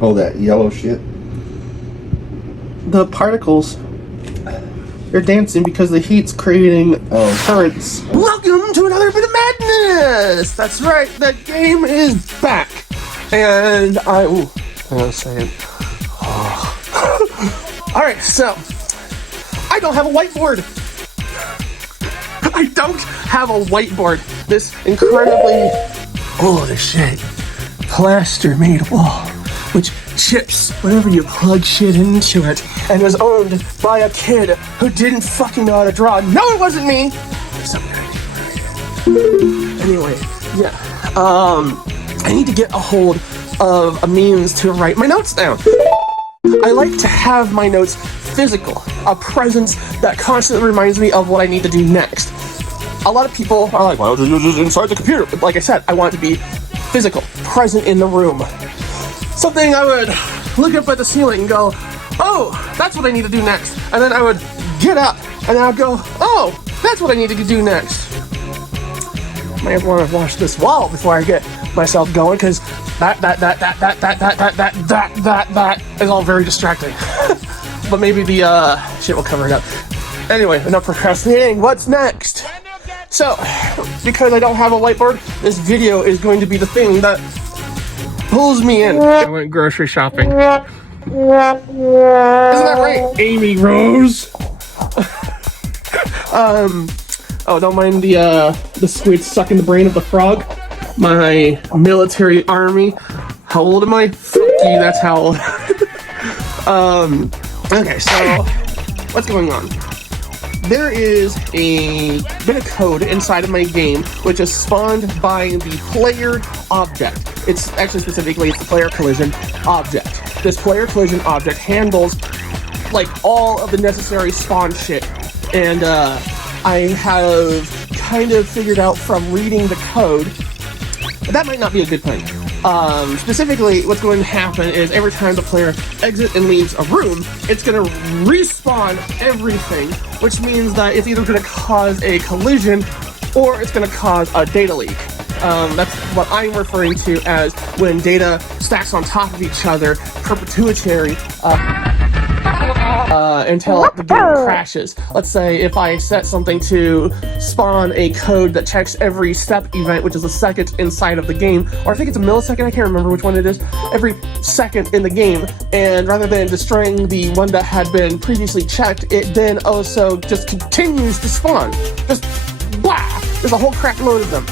Oh, that yellow shit? The particles. They're dancing because the heat's creating currents. Welcome to another bit of madness! That's right, the game is back. And I'm gonna say it. Alright, so I don't have a whiteboard. I don't have a whiteboard. This incredibly this shit plaster made wall, which chips whenever you plug shit into it, and was owned by a kid who didn't fucking know how to draw. No, it wasn't me. Anyway, yeah. I need to get a hold of a means to write my notes down. I like to have my notes physical, a presence that constantly reminds me of what I need to do next. A lot of people are like, why don't you use this inside the computer? But like I said, I want it to be physical, present in the room. Something I would look up at the ceiling and go, oh, that's what I need to do next. And then I would get up and then I'd go, oh, that's what I need to do next. Might want to wash this wall before I get myself going, because that is all very distracting. But maybe the shit will cover it up. Anyway, enough procrastinating. What's next? So, because I don't have a whiteboard, this video is going to be the thing that pulls me in. I went grocery shopping. Isn't that right, Amy Rose? Oh, don't mind the squid sucking the brain of the frog. My military army. How old am I? Fuck you, that's how old. Okay, so what's going on? There is a bit of code inside of my game which is spawned by the player object. It's actually specifically it's the player collision object. This player collision object handles like all of the necessary spawn shit, and I have kind of figured out from reading the code that might not be a good thing. Specifically, what's going to happen is every time the player exits and leaves a room, it's going to respawn everything, which means that it's either going to cause a collision or it's going to cause a data leak. That's what I'm referring to as when data stacks on top of each other, perpetuity, until the game crashes. Let's say if I set something to spawn a code that checks every step event, which is a second inside of the game, or I think it's a millisecond, I can't remember which one it is, every second in the game, and rather than destroying the one that had been previously checked, it then also just continues to spawn. Just blah! There's a whole crap load of them.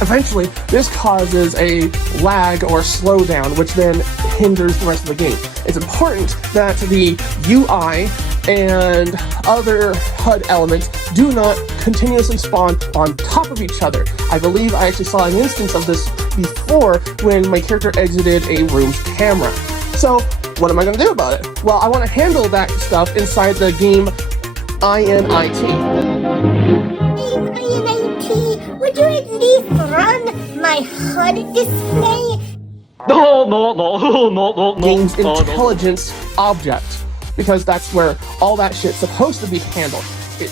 Eventually, this causes a lag or slowdown, which then hinders the rest of the game. It's important that the UI and other HUD elements do not continuously spawn on top of each other. I believe I actually saw an instance of this before when my character exited a room's camera. So, what am I going to do about it? Well, I want to handle that stuff inside the game INIT. Would you at least run my HUD display? No. Game's intelligence object, because that's where all that shit's supposed to be handled.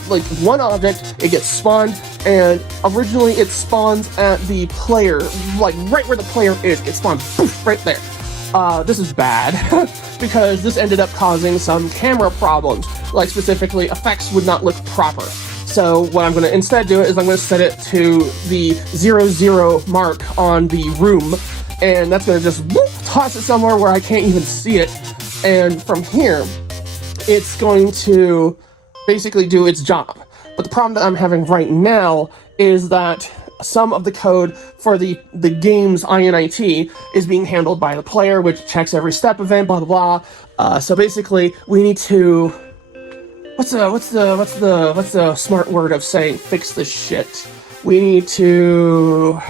Like one object, it gets spawned, and originally it spawns at the player, like right where the player is. It spawns poof, right there. This is bad because this ended up causing some camera problems. Like specifically, effects would not look proper. So what I'm going to instead do is I'm going to set it to the 0 mark on the room, and that's going to just whoop, toss it somewhere where I can't even see it. And from here, it's going to basically do its job. But the problem that I'm having right now is that some of the code for the game's INIT is being handled by the player, which checks every step event, blah blah blah. So basically, we need to. What's the smart word of saying fix this shit? We need to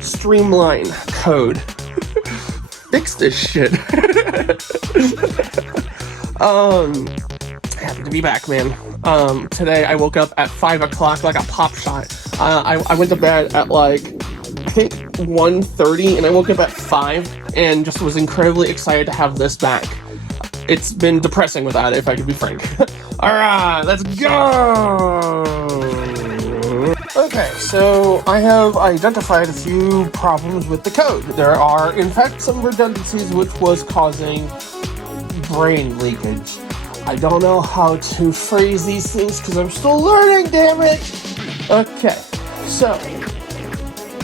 streamline code. Fix this shit. Happy to be back, man. Today I woke up at 5 o'clock like a pop shot. I went to bed at like, I think 1:30, and I woke up at 5 and just was incredibly excited to have this back. It's been depressing without it, if I could be frank. Alright, let's go! Okay, so I have identified a few problems with the code. There are, in fact, some redundancies which was causing brain leakage. I don't know how to phrase these things because I'm still learning, damn it! Okay, so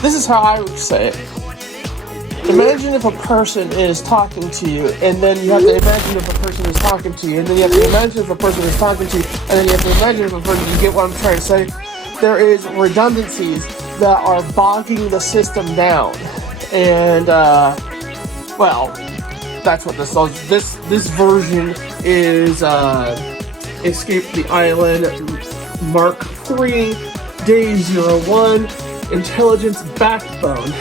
this is how I would say it. Imagine if a person is talking to you, and then you have to imagine if a person is talking to you, and then you have to imagine if a person is talking to you, and then you have to imagine if a person, you get what I'm trying to say? There is redundancies that are bogging the system down. And, well, that's what this is. This version is, Escape the Island Mark 3, Day 01, Intelligence Backbone.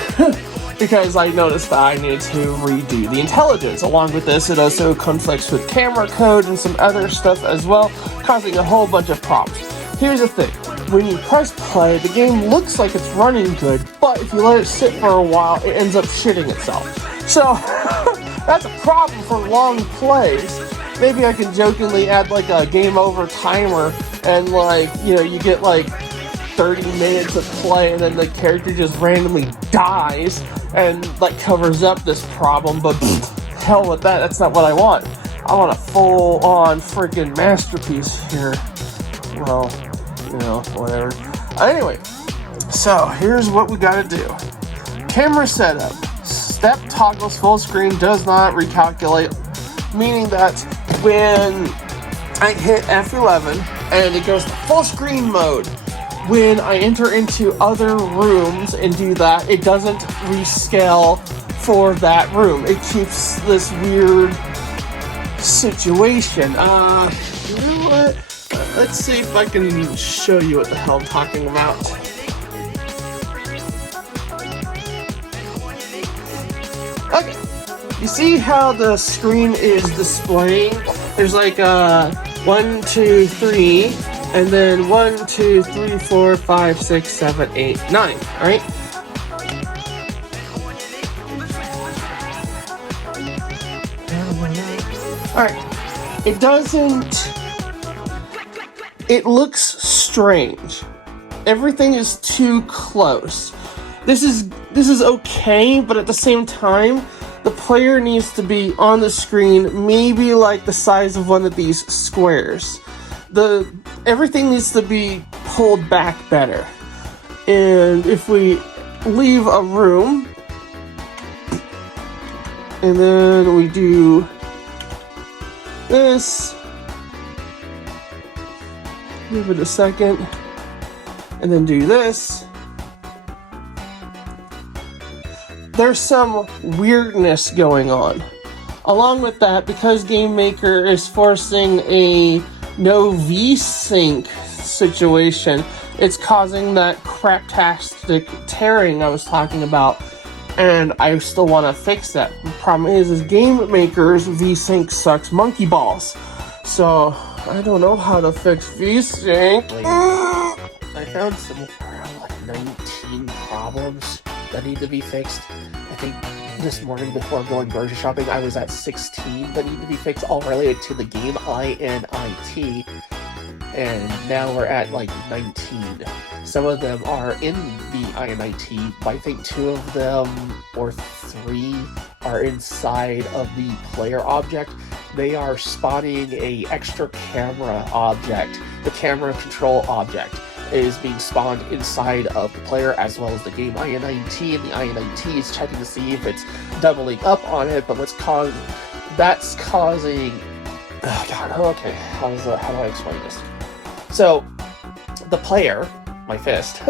Because I noticed that I needed to redo the intelligence. Along with this, it also conflicts with camera code and some other stuff as well, causing a whole bunch of problems. Here's the thing. When you press play, the game looks like it's running good, but if you let it sit for a while, it ends up shitting itself. So, that's a problem for long plays. Maybe I can jokingly add like a game over timer, and like, you know, you get like 30 minutes of play, and then the character just randomly dies, and like covers up this problem, but hell with that, that's not what I want. I want a full-on freaking masterpiece here. Well, you know, whatever. Anyway, so here's what we gotta do. Camera setup. Step toggles full screen does not recalculate, meaning that when I hit F11 and it goes to full screen mode, when I enter into other rooms and do that, it doesn't rescale for that room. It keeps this weird situation. You know what? Let's see if I can show you what the hell I'm talking about. Okay. You see how the screen is displaying? There's like 1, 2, 3, and then 1, 2, 3, 4, 5, 6, 7, 8, 9. Alright? Alright. It doesn't. It looks strange. Everything is too close. This is okay, but at the same time, the player needs to be on the screen, maybe like the size of one of these squares. Everything needs to be pulled back better. And if we leave a room, and then we do this, give it a second, and then do this, there's some weirdness going on. Along with that, because Game Maker is forcing a no VSync situation, it's causing that craptastic tearing I was talking about, and I still want to fix that. The problem is Game Maker's VSync sucks monkey balls. So, I don't know how to fix VSync. I found some around like 19 problems that need to be fixed. I think this morning before going grocery shopping, I was at 16 that need to be fixed, all related to the game INIT. And now we're at like 19. Some of them are in the INIT, but I think 2 of them, or 3, are inside of the player object. They are spawning a extra camera object. The camera control object is being spawned inside of the player as well as the game INIT, and the INIT is checking to see if it's doubling up on it, but that's causing... Oh god, okay, how do I explain this? So, the player, my fist,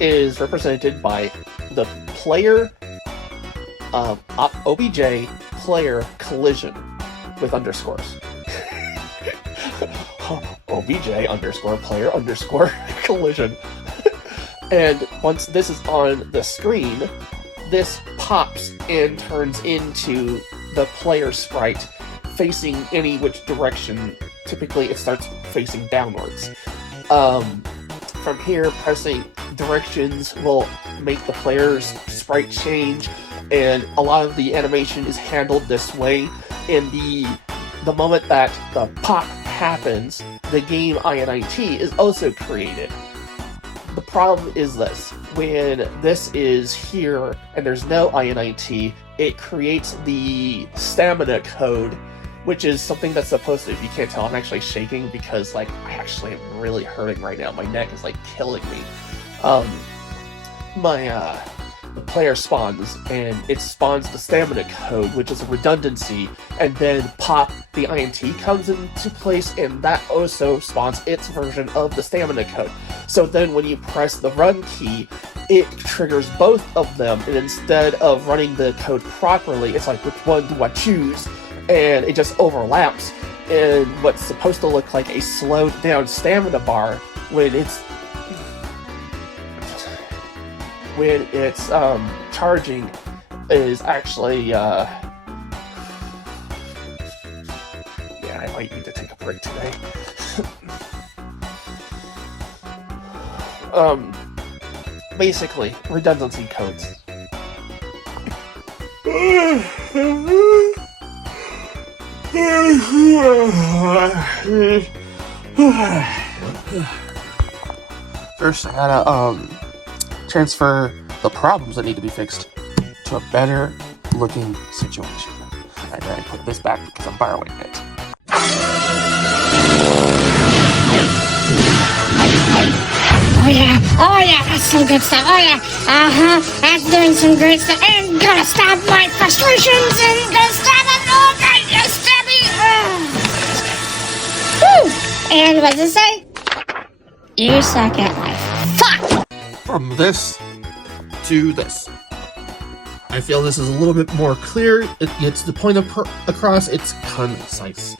is represented by the player OBJ player collision with underscores. OBJ underscore player underscore collision. And once this is on the screen, this pops and turns into the player sprite facing any which direction. Typically it starts facing downwards. From here, pressing directions will make the player's sprite change, and a lot of the animation is handled this way. And the moment that the pop happens, the game INIT is also created. The problem is this. When this is here and there's no INIT, it creates the stamina code, which is something that's supposed to, if you can't tell, I'm actually shaking because, like, I actually am really hurting right now. My neck is, like, killing me. The player spawns, and it spawns the stamina code, which is a redundancy, and then pop, the INT comes into place, and that also spawns its version of the stamina code. So then when you press the run key, it triggers both of them, and instead of running the code properly, it's like, which one do I choose? And it just overlaps, and what's supposed to look like a slowed down stamina bar when it's charging is actually yeah, I might need to take a break today. Basically, redundancy codes. First, I gotta transfer the problems that need to be fixed to a better looking situation. And then I put this back because I'm borrowing it. Oh yeah, that's some good stuff. Oh yeah, that's doing some great stuff. And gonna stop my frustrations and gonna stop it. Oh god, yes, stab me. Woo! And what does it say? You suck at life. Fuck! From this to this. I feel this is a little bit more clear. It gets the point across. It's concise.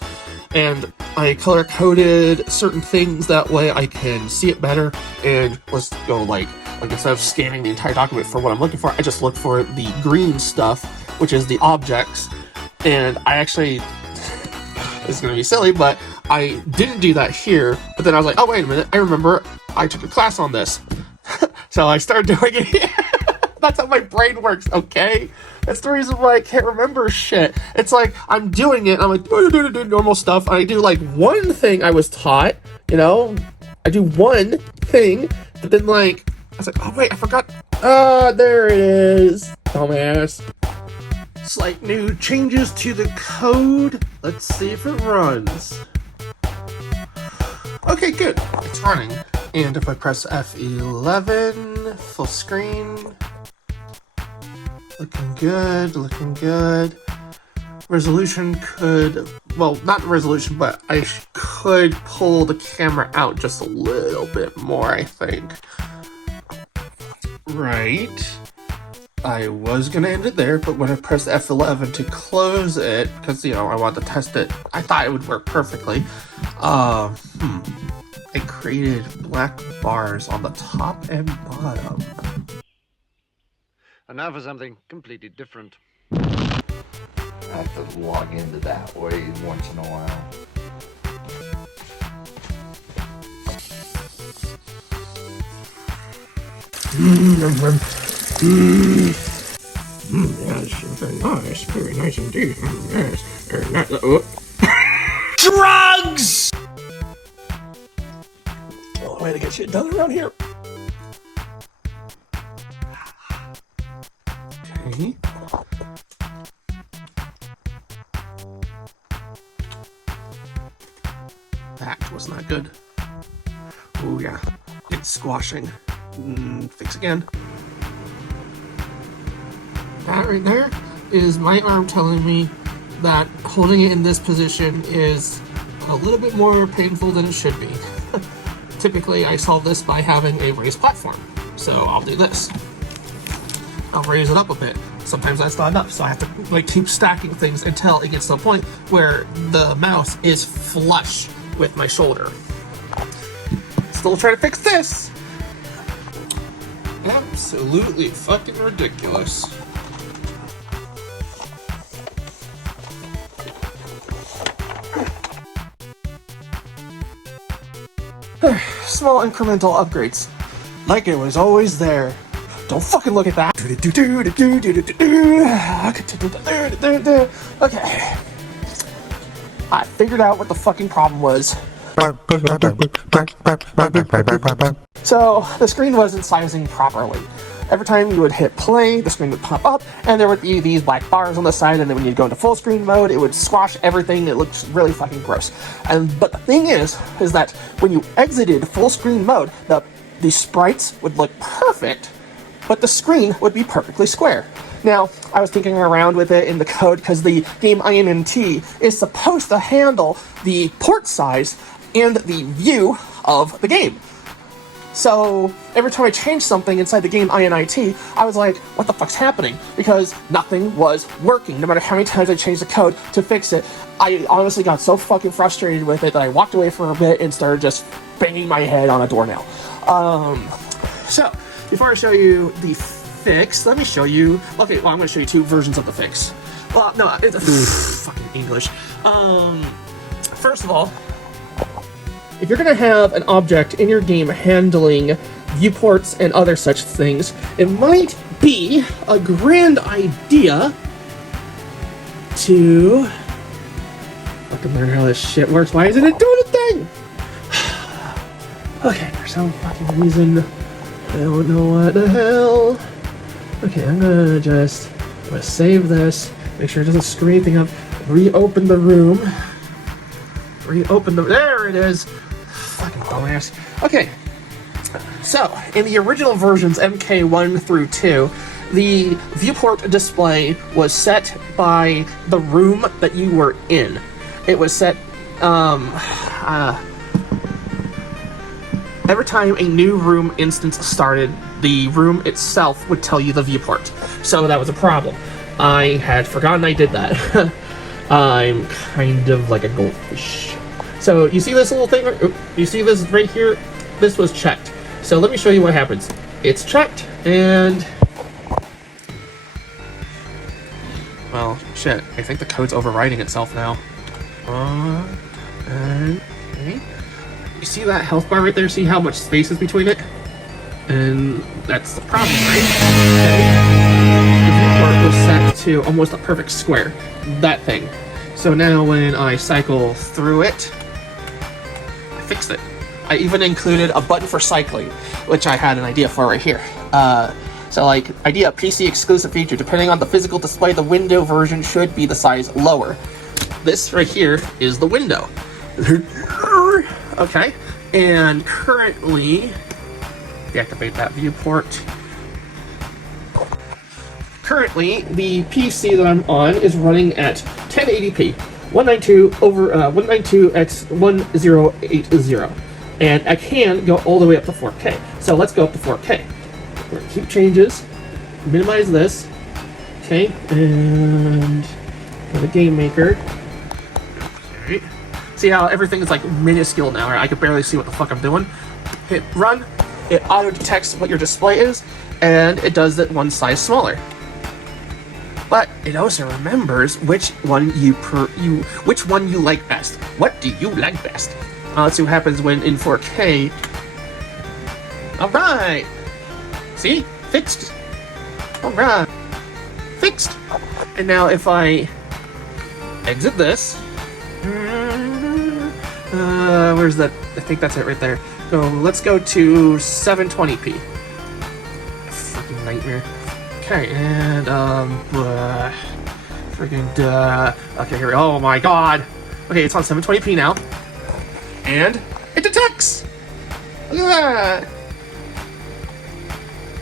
And I color coded certain things that way I can see it better. And let's go like instead of scanning the entire document for what I'm looking for, I just look for the green stuff, which is the objects. And I actually, it's gonna be silly, but I didn't do that here. But then I was like, oh wait a minute, I remember I took a class on this. So I started doing it here. That's how my brain works, okay? That's the reason why I can't remember shit. It's like, I'm doing it, and I'm like, do normal stuff, and I do, like, one thing I was taught, you know? I do one thing, but then, like, I was like, oh, wait, I forgot. There it is. Dumbass. Slight new changes to the code. Let's see if it runs. Okay, good. It's running. And if I press F11, full screen. Looking good, looking good. Resolution could, well, not resolution, but I could pull the camera out just a little bit more, I think. Right. I was gonna end it there, but when I pressed F11 to close it, because, you know, I wanted to test it, I thought it would work perfectly. It created black bars on the top and bottom. And now for something completely different. I have to log into that way once in a while. Yes, very nice indeed. Yes, very nice. Drugs! Oh, way to get shit done around here. Okay. That was not good. Oh yeah, it's squashing. Fix again. That right there is my arm telling me that holding it in this position is a little bit more painful than it should be. Typically, I solve this by having a raised platform. So I'll do this. I'll raise it up a bit. Sometimes that's not enough, so I have to like keep stacking things until it gets to a point where the mouse is flush with my shoulder. Still trying to fix this. Absolutely fucking ridiculous. Small incremental upgrades. Like it was always there. Don't fucking look at that. Okay. I figured out what the fucking problem was. So the screen wasn't sizing properly. Every time you would hit play, the screen would pop up, and there would be these black bars on the side, and then when you'd go into full screen mode, it would squash everything. It looked really fucking gross. But the thing is that when you exited full screen mode, the sprites would look perfect, but the screen would be perfectly square. Now, I was tinkering around with it in the code because the game INIT is supposed to handle the port size and the view of the game. So every time I changed something inside the game INIT, I was like, what the fuck's happening? Because nothing was working. No matter how many times I changed the code to fix it, I honestly got so fucking frustrated with it that I walked away for a bit and started just banging my head on a doornail. So, before I show you the fix, let me show you... Okay, well, I'm going to show you two versions of the fix. Well, no, it's fucking English. First of all, if you're going to have an object in your game handling viewports and other such things, it might be a grand idea to fucking learn how this shit works. Why isn't it doing a thing? Okay, for some fucking reason, I don't know what the hell. Okay, I'm gonna save this, make sure it doesn't screw anything up, reopen the room. There it is! Fucking dumbass. Okay, so, in the original versions, MK1 through 2, the viewport display was set by the room that you were in. It was set, every time a new room instance started, the room itself would tell you the viewport. So that was a problem. I had forgotten I did that. I'm kind of like a goldfish. So you see this little thing? You see this right here? This was checked. So let me show you what happens. It's checked, and... well, shit. I think the code's overriding itself now. Okay. You see that health bar right there? See how much space is between it? And that's the problem, right? Okay. The viewport was set to almost a perfect square. That thing. So now when I cycle through it, I fixed it. I even included a button for cycling, which I had an idea for right here. So like, idea, PC exclusive feature. Depending on the physical display, the window version should be the size lower. This right here is the window. Okay, and currently, deactivate that viewport. Currently, the PC that I'm on is running at 1080p, 192 x 1080, and I can go all the way up to 4K. So let's go up to 4K. We're gonna keep changes, minimize this, okay, and go to Game Maker. Okay. See how everything is like minuscule now, right? I can barely see what the fuck I'm doing. Hit run, it auto detects what your display is, and it does it one size smaller. But it also remembers which one you like best. What do you like best? Let's see what happens when in 4K. All right. See, fixed. All right, fixed. And now if I exit this. Where's that? I think that's it right there. So let's go to 720p. Fucking nightmare. Okay, and okay, here we go. Oh my god. Okay, it's on 720p now, and it detects. Look at that.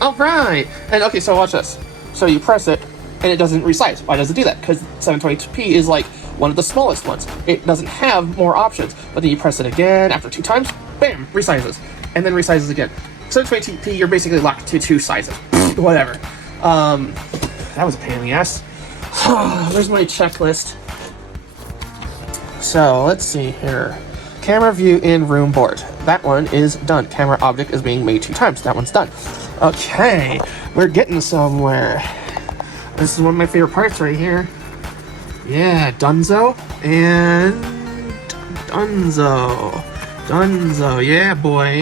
All right, and okay, so watch this. So you press it, and it doesn't resize. Why does it do that? Because 720p is like one of the smallest ones. It doesn't have more options. But then you press it again after 2 times, bam, resizes, and then resizes again. 720p, you're basically locked to 2 sizes. Whatever. That was a pain in the ass. There's my checklist. So let's see here. Camera view in room board. That one is done. Camera object is being made 2 times. That one's done. Okay, we're getting somewhere. This is one of my favorite parts right here. Yeah, Dunzo and Dunzo. Yeah, boy.